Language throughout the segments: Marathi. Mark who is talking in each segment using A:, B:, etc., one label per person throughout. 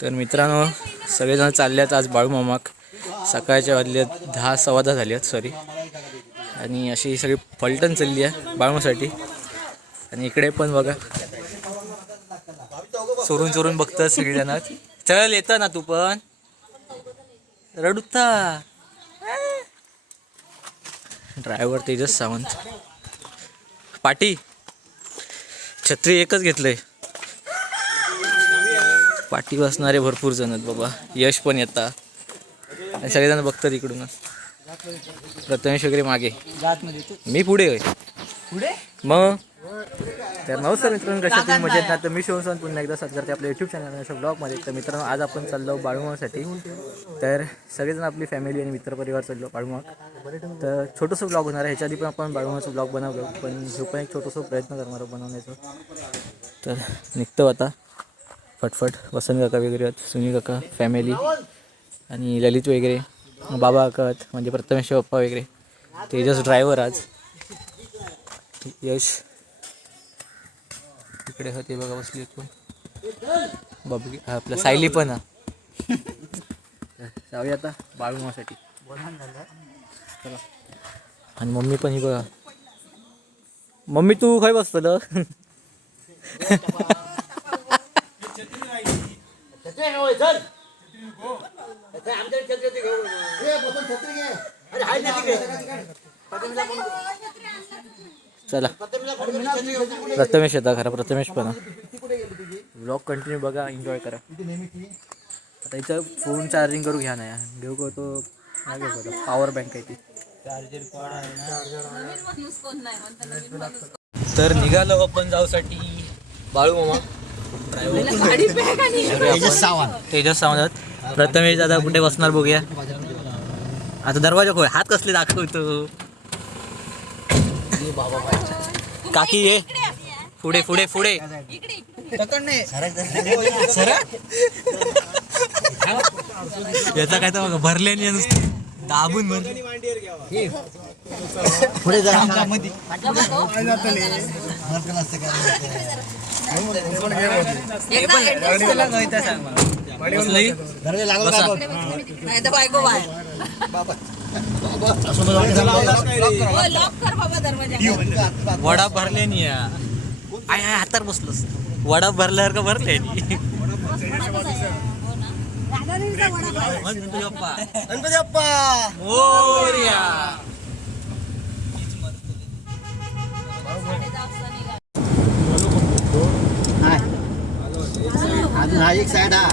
A: तर मित्रांनो सगळेजण चालले आहेत आज बाळूमामाक सकाळच्या वाजले दहा सव्वा दहा झाली आहेत सॉरी आणि अशी सगळी फलटण चालली आहे बाळूमासाठी आणि इकडे पण बघा. चोरून चोरून बघतात सगळेजण. चल येतं ना तू पण. रडुता. ड्रायव्हर तेजस सावंत. पाटी. छत्री एकच घेतलंय. पाठी बसणारे भरपूर जण आहेत बाबा. यश पण येतात आणि सगळेजण बघतात इकडून. प्रथमेश वगैरे मागे. मी पुढे होय.
B: पुढे?
A: मग? तर नमस्कार मित्रांनो कशा तुम्ही मजेत ना? तर मी शिवसन पुन्हा एकदा साथ करते आपल्या युट्यूब चॅनल अशा ब्लॉगमध्ये तर मित्रांनो आज आपण चाललो बाळूमासाठी तर सगळेजण आपली फॅमिली आणि मित्रपरिवार चाललो बाळूमाग तर छोटंसं ब्लॉग होणार आहे. ह्याच्या आधी पण आपण बाळूमाचं ब्लॉग बनवलो. पण हे पण एक छोटंसं प्रयत्न करणार बनवण्याचा. तर निघतो आता. फटफट वसंत काका वगैरे आहेत सुनील काका फॅमिली आणि ललित वगैरे बाबा काका आहेत म्हणजे प्रथमेश पप्पा वगैरे. तेजस ड्रायव्हर आज. यश. इकडे होते बघा बसली कोण. बाबू आपलं सायली पण हा. जाऊया आता बाळूमासाठी चला आणि मम्मी पण ही बघा. मम्मी तू खय बसतलं चला. प्रथमेश येतात खरा प्रथमेश पण. ब्लॉग कंटिन्यू बघा एन्जॉय करा. आता इथं फोन चार्जिंग करू घ्या नाही घेऊ का तो नाही घेऊ का पॉवर बँक आहे ती. तर निघालो आपण जाऊसाठी. बाळू मामा. तेजस सावंत. तेजस सावंत. प्रथमेश दादा कुठे बसणार बघूया. आता दरवाजा खोय हात कसले दाखवतो. काकी ये. पुढे पुढे पुढे. याचा काय तर बघा भरले नाही नुसतं. दाबून भरले
B: पुढे
C: दरवाजा
A: वडा भरले नाही हातार बसलोस. वडा भरल्यावर का भरले गणपती बाप्पा.
B: गणपती बाप्पा.
A: मोरया.
B: हा एक साईड हा.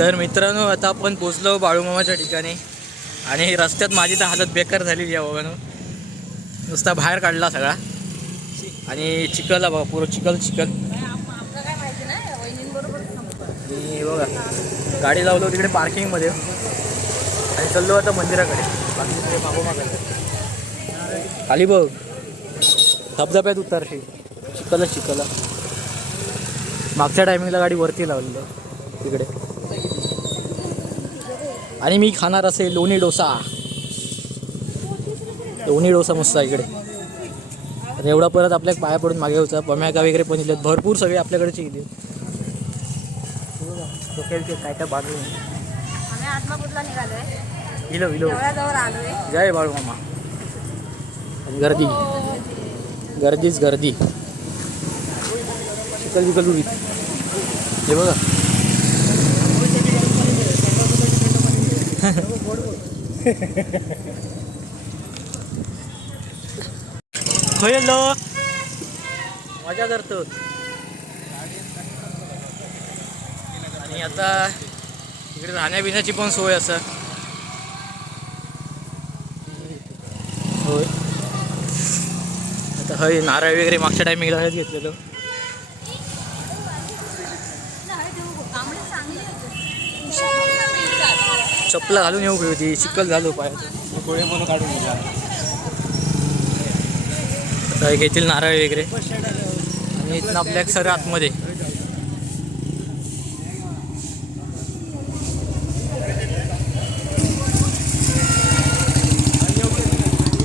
A: तर मित्रांनो आता आपण पोचलो बाळूमामाच्या ठिकाणी. आणि रस्त्यात माझी तर हालत बेकार झालेली आहे बघा नुसता बाहेर काढला सगळा. आणि चिखलला बघा पुरं चिखल चिखल. आणि बघा गाडी लावलो तिकडे पार्किंगमध्ये. आणि चाललो आता मंदिराकडे. बाकी तिकडे खाली बघ. धबधब्यात उतरशी चिखलच चिखला मागच्या टायमिंगला गाडी वरती लावलेलं तिकडे. आणि मी खाणार असेल लोणी डोसा. लोणी डोसा मस्त आहे इकडे. आता एवढा परत आपल्या पाया पडून मागे होता. पम्याका वगैरे पण दिलेत भरपूर सगळे आपल्याकडचे गेले डोक्याचे काय काय इलो इलो. जय बाळू मामा. गर्दी. गर्दीच गर्दी. चिकल चिकल उडीत हे बघा. हॅलो मजा करतो. आणि आता इकडे राहण्याबिण्याची पण सोय असं. होय. आता हय नारळ वगैरे मागच्या टायमिंगला घेतलेलं. चप्पल घालून येऊ होती चिखल झालो पाय
B: गोळे म्हणून काढून
A: काय घेतील नारळ वगैरे. आणि इथनं आपल्या सर आतमध्ये.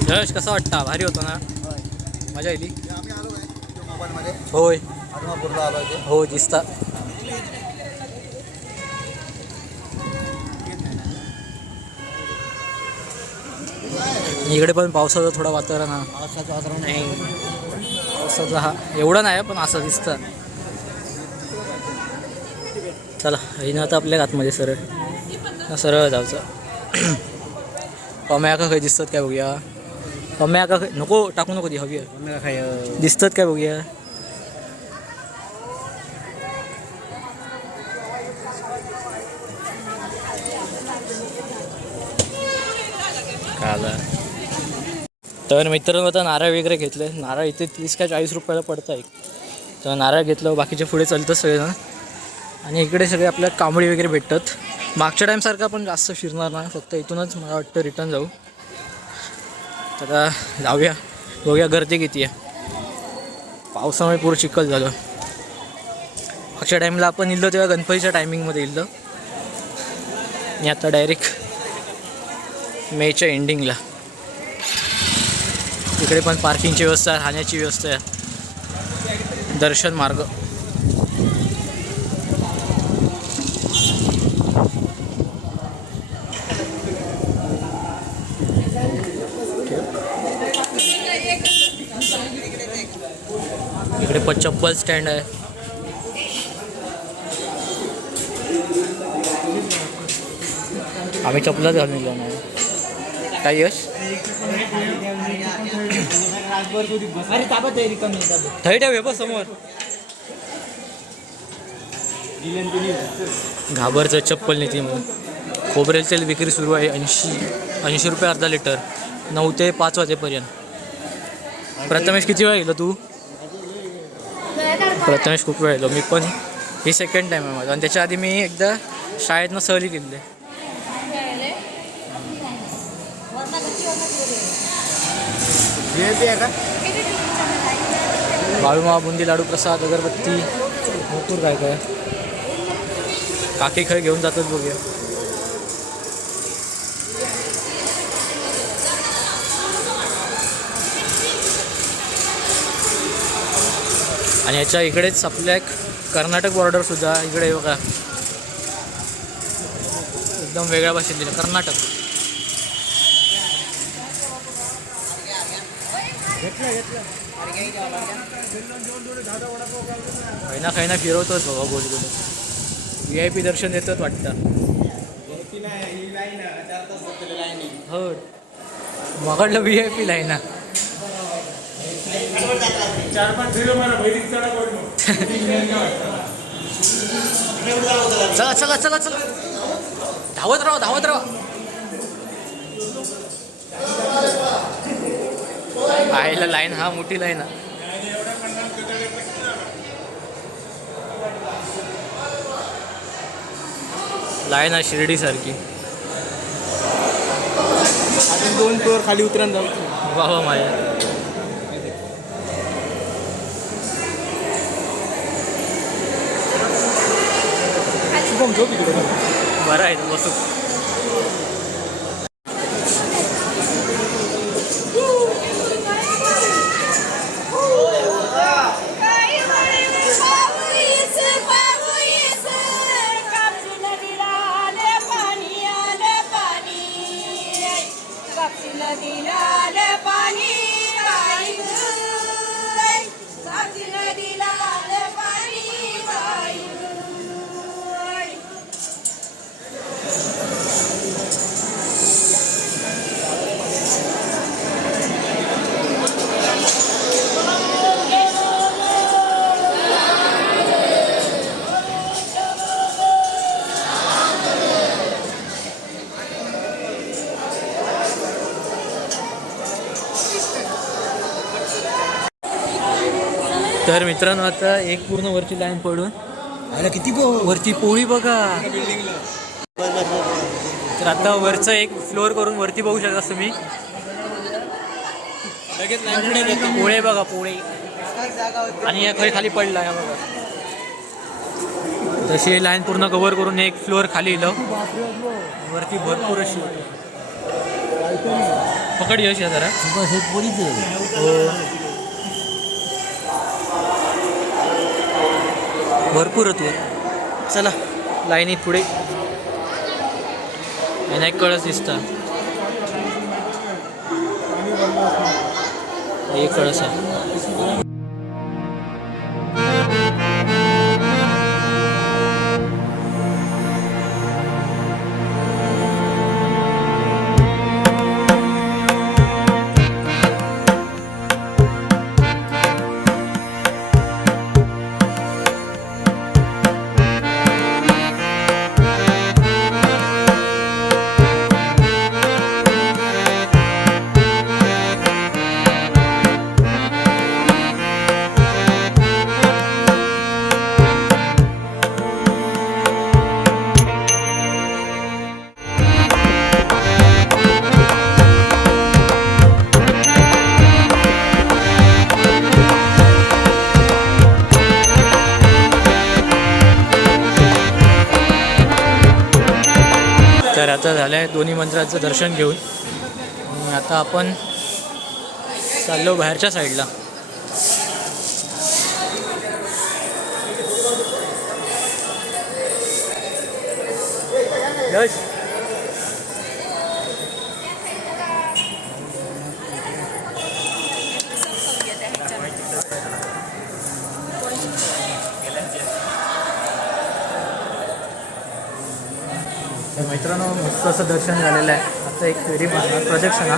A: यश कसा वाटता? भारी होतो ना? मजा येईल होय. हो दिसता. इकडे पण पावसाचं थोडं वातावरण हा
B: पावसाचं वातावरण आहे.
A: पावसाचा हा एवढं नाही पण असं दिसतं. चला येईन आता आपल्या आतमध्ये सरळ. सरळ जायचं पम्या का काही दिसतात काय बघूया? पम्या का नको टाकू नको ती हवी आहे. दिसतात काय बघूया काला तर मित्रांनो आता नारळ वगैरे घेतले. नारळ इथे तीस का चाळीस रुपयाला पडतं आहे तर नारळ घेतलं बाकीचे पुढे चालतं सगळेजण. आणि इकडे सगळे आपल्याला कांबळी वगैरे भेटतात. मागच्या टाईमसारखं पण जास्त फिरणार नाही. फक्त इथूनच मला वाटतं रिटर्न जाऊ. तर आता जाऊया. बघूया गर्दी किती आहे. पावसामुळे पूर चिखल झालं. मागच्या टाईमला आपण इल्लो तेव्हा गणपतीच्या टायमिंगमध्ये इल्लो. आणि आता डायरेक्ट मेच्या एंडिंगला इकडे पण पार्किंगची व्यवस्था आहे राहण्याची व्यवस्था आहे. दर्शन मार्ग. इकडे पण चप्पल स्टँड आहे. आम्ही चप्पलच घालून गेलो नाही. काय यश?
B: अरे ताबत आहे रिकामी ताबत
A: ठेव समोर. घाबरचं चप्पल नेते मग खोबरेल तेल विक्री सुरू आहे ऐंशी ऐंशी रुपये अर्धा लिटर. नऊ ते पाच वाजेपर्यंत. प्रथमेश किती वेळा गेलो तू? प्रथमेश खूप वेळ गेलो. मी पण ही सेकंड टाईम आहे माझा. आणि त्याच्या आधी मी एकदा शाळेतनं सहली केली.
B: आहे का?
A: बाळूमा बुंदी लाडू प्रसाद अगरबत्ती भरपूर काय काय. काकी खय घेऊन जातात बघूया. आणि याच्या इकडेच आपल्या एक कर्नाटक बॉर्डरसुद्धा इकडे बघा. एकदम वेगळ्या भाषेत दिलं. कर्नाटक. खैना खैना फिरवतोच बाबा गोल गोल व्ही आय पी दर्शन देतात वाटतं. हो. मकडलं व्ही आय पी लाईना चला चला चला चला. धावत राहा धावत राहा. पाहायला लाईन हा मोठी लाईन हा लाईन आहे शिर्डीसारखी
B: दोन फ्लोअर खाली उतरण जाऊ.
A: वा वा माझ्या बरं आहे बसू. तर मित्रांनो आता एक पूर्ण वरची लाईन पडून.
B: अरे किती पो
A: वरती पोळी बघा. तर आता वरचं एक फ्लोअर करून वरती बघू शकता तुम्ही. पोळे बघा पोळे. आणि या खाली खाली पडला या बघा. तशी लाईन पूर्ण कव्हर करून एक फ्लोअर खाली इलं वरती भरपूर अशी. पकड यश या जरा
B: हे पोरीच
A: हो भरपूर होतो चला लाईनीत पुढे. आणि कळस दिसता. हे कळस आहे. झालं आहे दोन्ही मंदिराचं दर्शन घेऊन. आता आपण चाललो बाहेरच्या साईडला यश तर मित्रांनो मस्त असं दर्शन झालेलं आहे. आता एक फेरी मारणार प्रदक्षिणा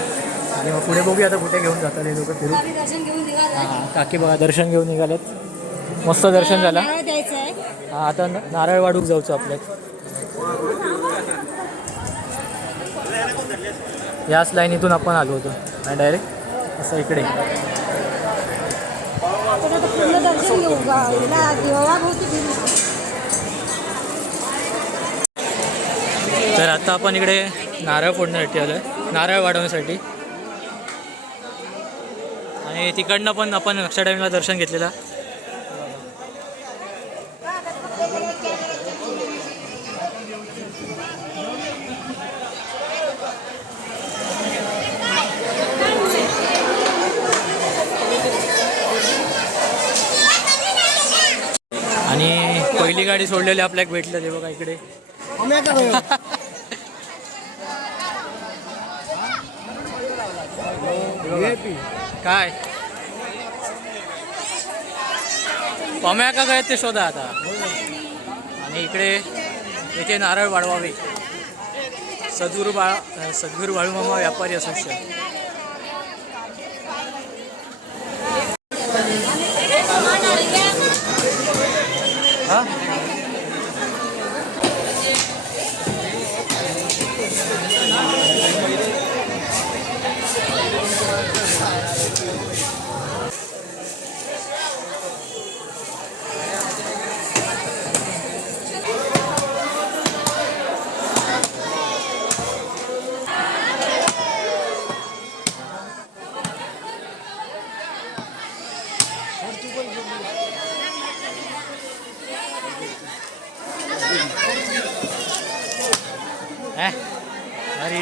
A: आणि मग पुढे बघूया आता कुठे घेऊन जातात हे लोक फिरू हां काकी बघा दर्शन घेऊन निघालेत. मस्त दर्शन झालं. हां आता नारळ वाढूक जाऊचं आपल्यात. याच लाईनीतून आपण आलो होतो. आणि डायरेक्ट असं इकडे.
C: पूर्ण दर्शन घेऊ गा- हिला देवळाभोवती फिरू
A: तर आता आपण इकडे नारळ फोडण्यासाठी आलो आहे नारळ वाढवण्यासाठी. आणि तिकडनं पण आपण अक्षा टाईमला दर्शन घेतलेलं. आणि पहिली गाडी सोडलेली आपल्याला भेटलं ते बघा इकडे. काय? पम्या का काय ते शोधा आता. आणि इकडे येथे नारळ वाढवावे. सद्गुरू बाळा सद्गुरू बाळूमामा व्यापारी असोसिएशन. Eh, अरे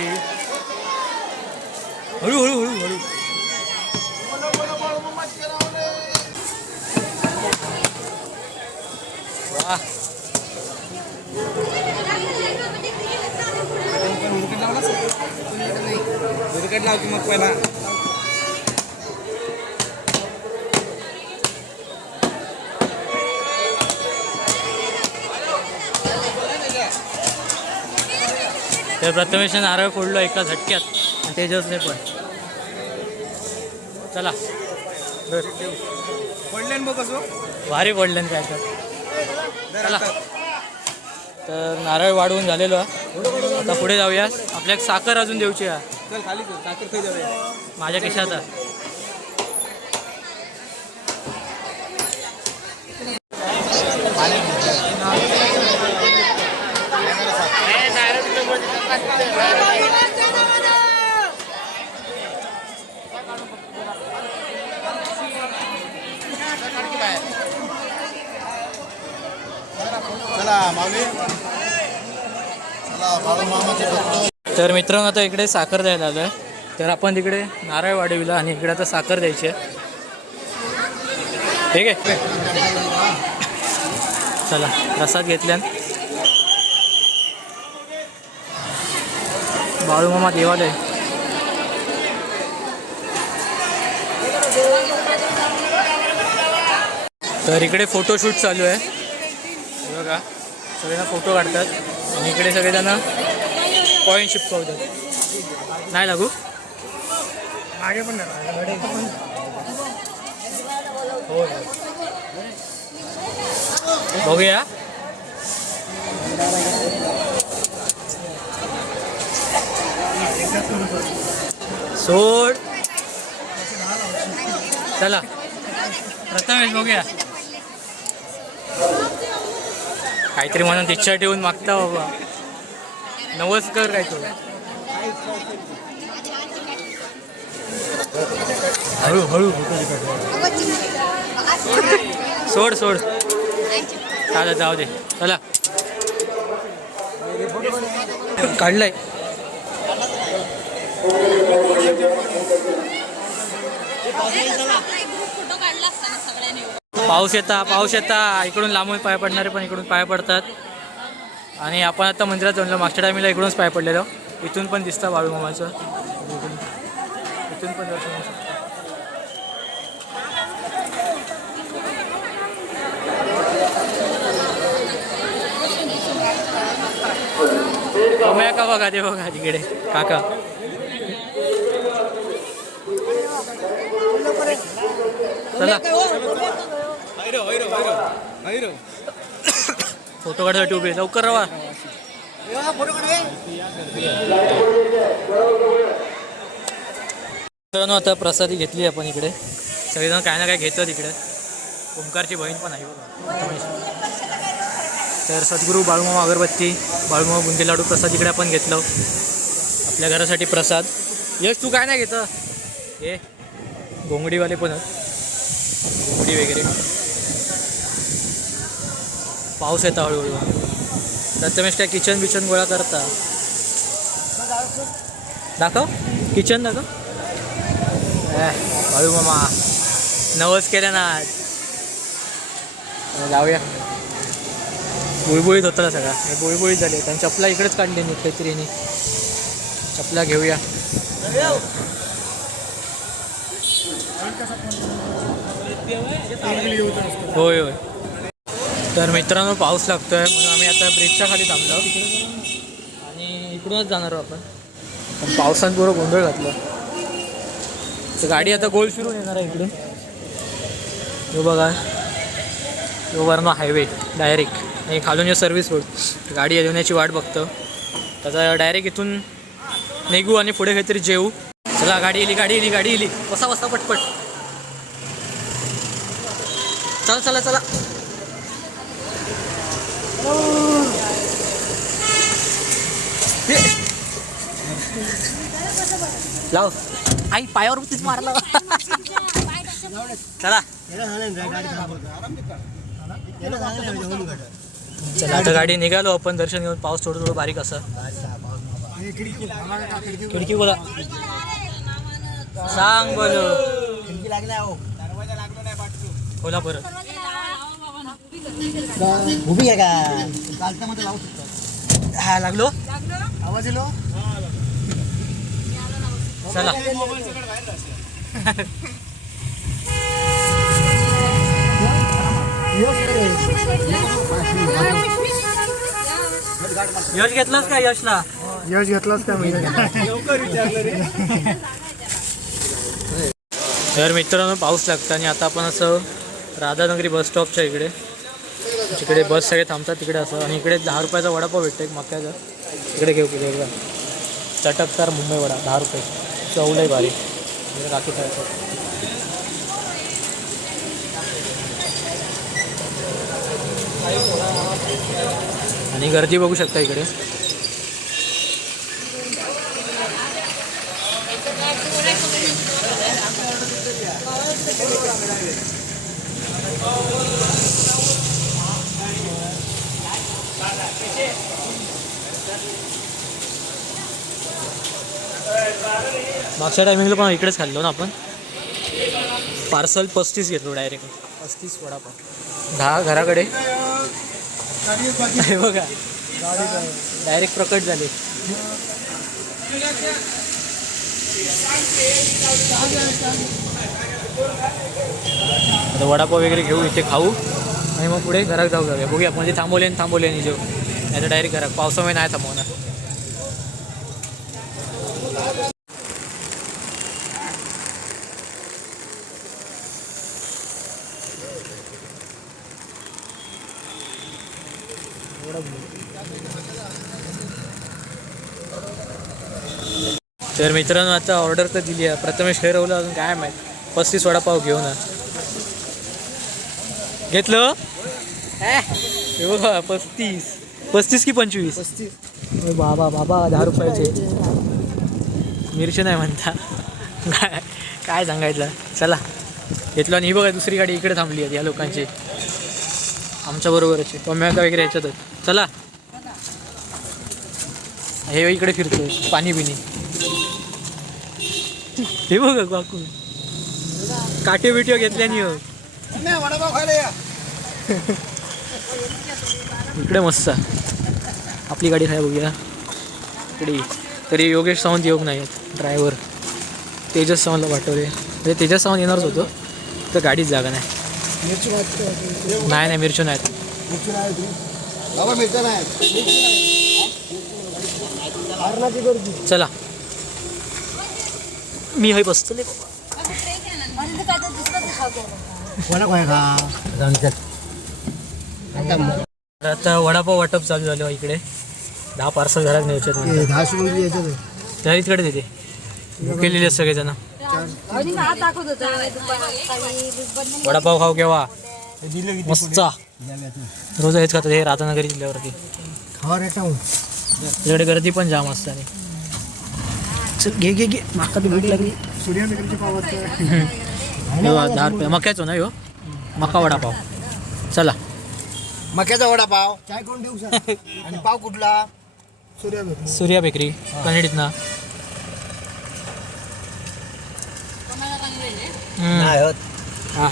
A: प्रथमेश नारळ फोडलो एका झटक्यात. आणि तेजसने पण. चला. बर
B: पडले बघ कसो
A: भारी पडले काय तर. चला. तर नारळ वाढवून झालेलो. आता पुढे जाऊया आपल्याला साखर अजून देऊची आहे माझ्या खिशात तर मित्रांनो आता इकडे साखर द्यायला आलो आहे तर आपण तिकडे नारळ वाढविला आणि इकडे आता साखर द्यायची आहे. ठीक आहे? चला प्रसाद घेतल्यान बाळूमामा देवालय. तर इकडे फोटोशूट चालू आहे. बघा सगळेजण फोटो काढतात. आणि इकडे सगळेजण पॉईंट शिपकवतात नाही लागू? मागे पण हो. बघूया. सोड. चला. प्रथमेश बघूया. काहीतरी म्हणून इच्छा ठेवून मागता बाबा. नवस कर? काय तो हळू हळू. सोड सोड. चालेल जाऊ दे. चला. काढलंय. पाऊस येता पाऊस येता. इकडून लांबून पाय पडणारे पण इकडून पाय पडतात. आणि आपण आता मंदिरात जाऊन मागच्या टायमीला इकडूनच पाय पडलेलो. इथून पण दिसतं बाळूमामाचं इथून पण दर्शन का बघा ते बघा तिकडे. काका. चला. फोटो काढायसाठी उभे लवकर राहा मित्रांनो आता प्रसादी घेतली आपण इकडे. सगळेजण काय ना काय घेतात इकडे. ओंकारची बहीण पण आहे तर सद्गुरू बाळूमामा अगरबत्ती बाळूमामा बुंदी लाडू प्रसाद इकडे आपण घेतलं. आपल्या घरासाठी प्रसाद. यश तू काय नाही घेतं? हे घोंगडीवाले पण आहेत. घोंगडी वगैरे. पाऊस येता हळूहळू. दत्तमेश काय किचन बिचन गोळा करता? दाखव. किचन दाखव. हळू मामा. नवस केलं ना आज. जाऊया. बुळबुळीत होता सगळा. हे बुळबुळीत झाले त्यांनी चपला इकडेच काढली नाही काहीतरी चपला घेऊया. होय होय. तर मित्रांनो पाऊस लागतोय म्हणून आम्ही आता ब्रिजच्या खाली थांबलो. आणि इकडूनच जाणार आहोत आपण. पण पावसात बरोबर गोंधळ घातला. तर गाडी आता गोल फिरून येणार आहे इकडून. तो बघा. तो वर्ण हायवे डायरेक्ट आणि खालून ये सर्व्हिस रोड गाडी येण्याची वाट बघतो. त्याचा डायरेक्ट इथून निघू आणि पुढे काहीतरी जेवू चला गाडी येली गाडी येली गाडी येली. बसा बसा पटपट. चला चला चला. लाव. आई पायावर तीच मारला. चला. चला आता गाडी निघालो आपण दर्शन घेऊन पाऊस थोडं थोडं बारीक असं. खिडकी बोला. सांग बोल. बोला परत
B: उभी आहे का? चालता मध्ये लावू शकतो.
A: हा लागलो?
B: आवाज येलो
A: चला. यश घेतलंस का यशला?
B: यश घेतलाच का
A: तर मित्रांनो पाऊस लागतं आणि आता आपण असं राधानगरी बस स्टॉपच्या इकडे तिकडे बस सगळे थांबतात तिकडे असं. आणि इकडे दहा रुपयाचा वडापाव भेटतो एक मक्याचा. तिकडे घेऊ किती एकदा. चटकदार मुंबई वडा दहा रुपये. चवलंही भारी. काकी खायचं आणि गर्दी बघू शकता इकडे. मागच्या टायमिंगला पण इकडेच खाल्लो ना आपण. पार्सल पस्तीस घेतलो डायरेक्ट पस्तीस वडापाव. दहा घराकडे. बघा. डायरेक्ट प्रकट झाले. आता वडापाव वगैरे घेऊ इथे खाऊ. आणि मग पुढे घरात जाऊ जाऊया. बघूया म्हणजे थांबवले आणि थांबवले आणि जेव. नाही तर डायरेक्ट घरात. पावसामुळे नाही थांबवणार. तर मित्रांनो आता ऑर्डर तर दिली आहे. प्रथमेश ठरवलं अजून काय माहीत? पस्तीस वडापाव घेऊ ना घेतलं? हे. बघा पस्तीस. पस्तीस की पंचवीस? पस्तीस. बाबा बाबा दहा रुपयाचे. मिरची नाही म्हणता. काय काय सांगायचं? चला. घेतलं आणि ही बघा दुसरी गाडी इकडे थांबली आहे या लोकांची. आमच्या बरोबरची. टोमॅटो वगैरे ह्याच्यातच चला. हे इकडे फिरतोय. पाणी बिनी हे बघ काकू. काटे बिटिओ घेतल्यानी हो. इकडे मस्त. आपली गाडी काय बघूया. इकडे तरी योगेश सावंत योग नाही आहेत ड्रायव्हर तेजस सावंतला पाठवले. म्हणजे तेजस सावंत येणारच होतो. तर गाडीच जागा नाही. नाही नाही मिरची नाहीत चला. मी हे बसतले
C: तर
B: चल. आता
A: वडापाव वाटप चालू झालं इकडे दहा पार्सल घरात न्यायचे. त्या इकडे देते केलेले आहेत सगळेजण वडापाव खाऊ केव्हा मस्त? रोज हेच खातात हे राधानगरी जिल्ह्यावरती. त्याच्याकडे गर्दी पण जाम असते आणि चल घे घे घे. माका बी भूक लागली दहा रुपये. मक्याचो ना ह्यो? मका वडापाव. चला.
B: मक्याचा वडापाव. चाय कोण देऊ आणि पाव कुठला? सूर्या
A: सूर्या बेकरी. कनेडीत ना
B: नाही होत.
A: हा.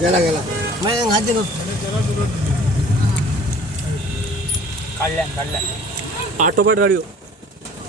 B: गेला गेला. मग हात
A: काढल्या काढल्या. पाठोपाठ गाडी हो.